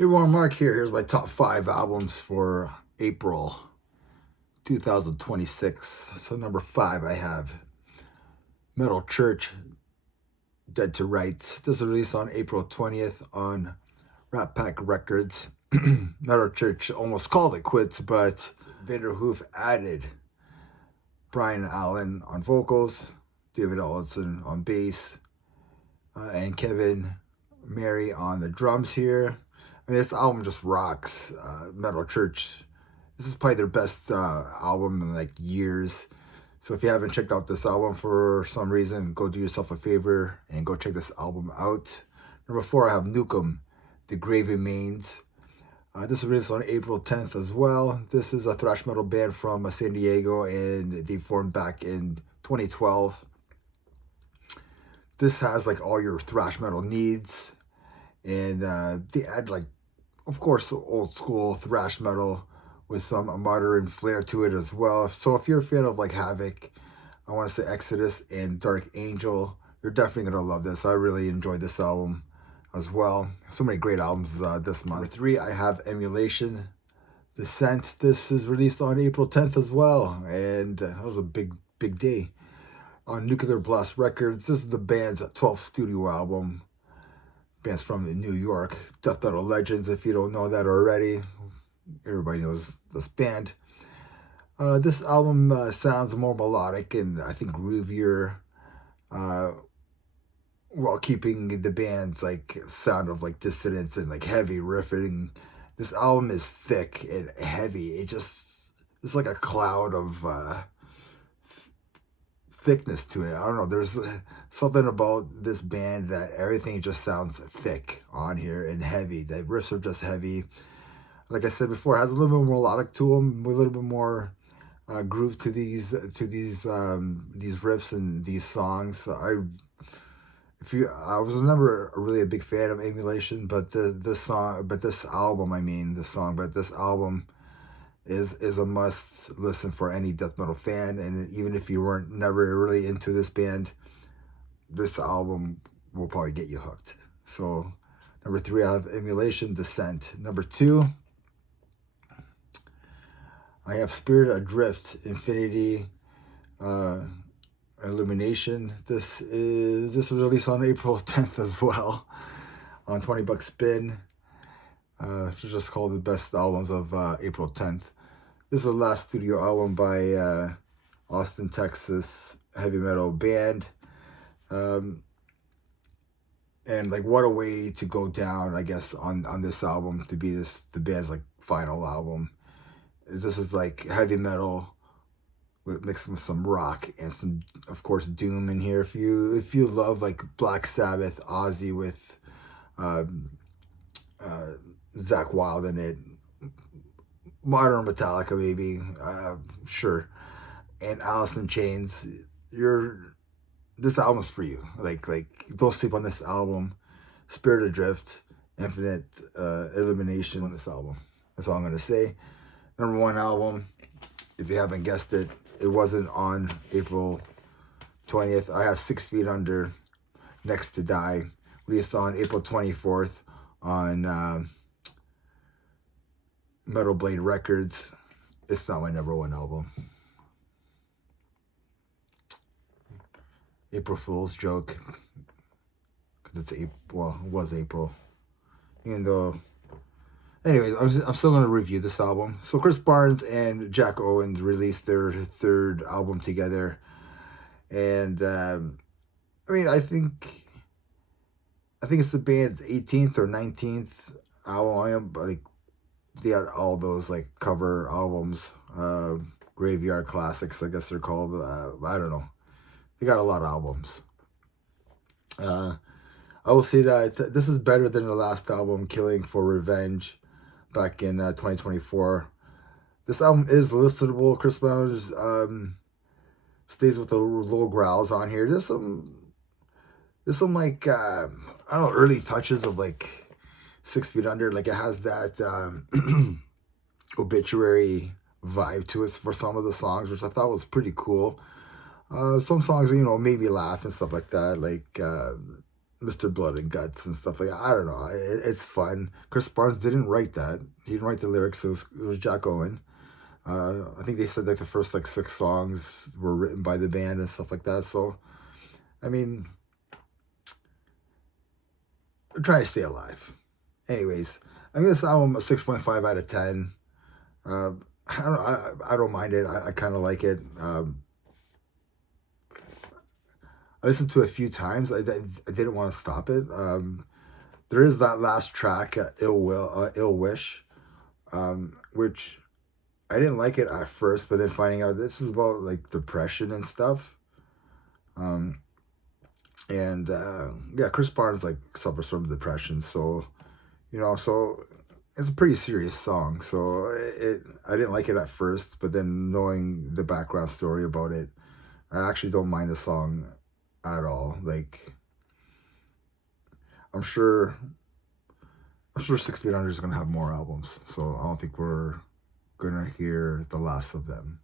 Hey everyone, Mark here. Here's my top 5 albums for April 2026. So number 5, I have Metal Church, Dead to Rights. This was released on April 20th on Rat Pack Records. Metal Church almost called it quits, but Vanderhoof added Brian Allen on vocals, David Ellison on bass, and Kevin Mary on the drums here. I mean, this album just rocks. Metal Church. This is probably their best album in like years. So if you haven't checked out this album for some reason, go do yourself a favor and go check this album out. Number 4, I have Nukem, The Grave Remains. This was released on April 10th as well. This is a thrash metal band from San Diego, and they formed back in 2012. This has like all your thrash metal needs, and they add like, of course, old school thrash metal with some modern flair to it as well. So if you're a fan of like Havoc, I want to say Exodus and Dark Angel, you're definitely going to love this. I really enjoyed this album as well. So many great albums this month. Number 3, I have Emulation, Descent. This is released on April 10th as well, and that was a big day. On Nuclear Blast Records, this is the band's 12th studio album. Band's from New York, Death Metal Legends, if you don't know that already. Everybody knows this band. This album sounds more melodic and I think groovier, while keeping the band's like sound of like dissonance and like heavy riffing. This album is thick and heavy. It's like a cloud of thickness to it. I don't know. There's something about this band that everything just sounds thick on here and heavy. The riffs are just heavy. Like I said before, it has a little bit more melodic to them, a little bit more groove to these riffs and these songs. I was never really a big fan of Emulation, but this album is a must listen for any death metal fan. And even if you weren't never really into this band, this album will probably get you hooked. So number 3, I have Emulation, Descent. Number 2, I have Spirit Adrift, Infinity, Illumination. This was released on April 10th as well on $20 spin. It's just called the best albums of April 10th. This is the last studio album by Austin, Texas heavy metal band. And like, what a way to go down, I guess, on this album, to be the band's like final album. This is like heavy metal mixed with some rock and some, of course, doom in here. If you love like Black Sabbath, Ozzy with Zakk Wylde in it, modern Metallica maybe, sure, and Alice in Chains, this album's for you. Like don't sleep on this album. Spirit Adrift, Infinite Illumination on this album. That's all I'm gonna say. Number 1 album, if you haven't guessed it, it wasn't on April 20th. I have 6 Feet Under, Next to Die, released on April 24th on Metal Blade Records. It's not my number 1 album. April Fool's joke. Cause it's April. Well, it was April. Even though. Anyways, I'm still going to review this album. So Chris Barnes and Jack Owens released their 3rd album together. And, I mean, I think it's the band's 18th or 19th album. Like, they had all those, like, cover albums. Graveyard Classics, I guess they're called. I don't know. They got a lot of albums. I will say that this is better than the last album, Killing for Revenge, back in 2024. This album is listenable. Chris Barnes stays with the little growls on here. There's some like I don't know, early touches of like 6 Feet Under. Like, it has that obituary vibe to it for some of the songs, which I thought was pretty cool. Some songs, made me laugh and stuff like that. Like Mr. Blood and Guts and stuff like that. I don't know. It's fun. Chris Barnes didn't write that. He didn't write the lyrics. It was Jack Owen. I think they said like the first like 6 songs were written by the band and stuff like that. So, I mean, I'm trying to stay alive. Anyways, I mean, this album a 6.5 out of 10. Uh, I don't mind it. I kind of like it. I listened to it a few times. I didn't want to stop it. There is that last track, Ill Wish, which I didn't like it at first, but then finding out this is about like depression and stuff. Um, and yeah, Chris Barnes like suffers from depression, so so it's a pretty serious song. So I didn't like it at first, but then knowing the background story about it, I actually don't mind the song at all. Like I'm sure I'm sure 6 Feet Under is gonna have more albums, so I don't think we're gonna hear the last of them.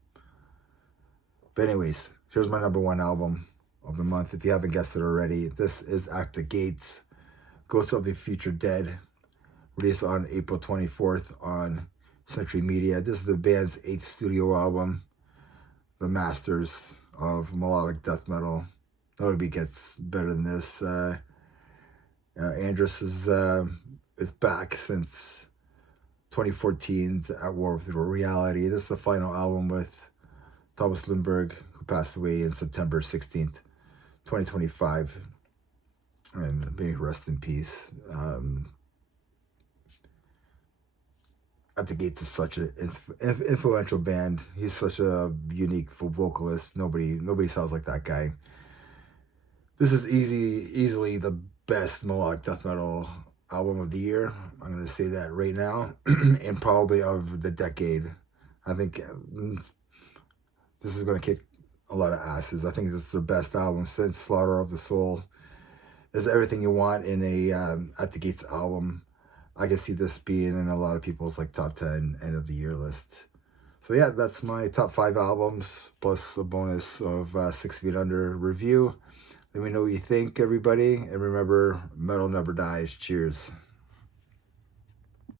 But anyways, here's my number one album of the month. If you haven't guessed it already, this is At the Gates, Ghosts of the Future Dead, released on April 24th on Century Media. This is the band's 8th studio album, the masters of melodic death metal. Nobody gets better than this. Andrus is back since 2014's At War with Reality. This is the final album with Thomas Lindberg, who passed away in September 16th, 2025. And may he rest in peace. At the Gates is such an influential band. He's such a unique vocalist. Nobody sounds like that guy. This is easily the best melodic death metal album of the year. I'm going to say that right now, and probably of the decade. I think this is going to kick a lot of asses. I think this is the best album since Slaughter of the Soul. There's everything you want in a At the Gates album. I can see this being in a lot of people's like top 10 end of the year list. So yeah, that's my top 5 albums plus a bonus of 6 Feet Under review. Let me know what you think, everybody. And remember, metal never dies. Cheers.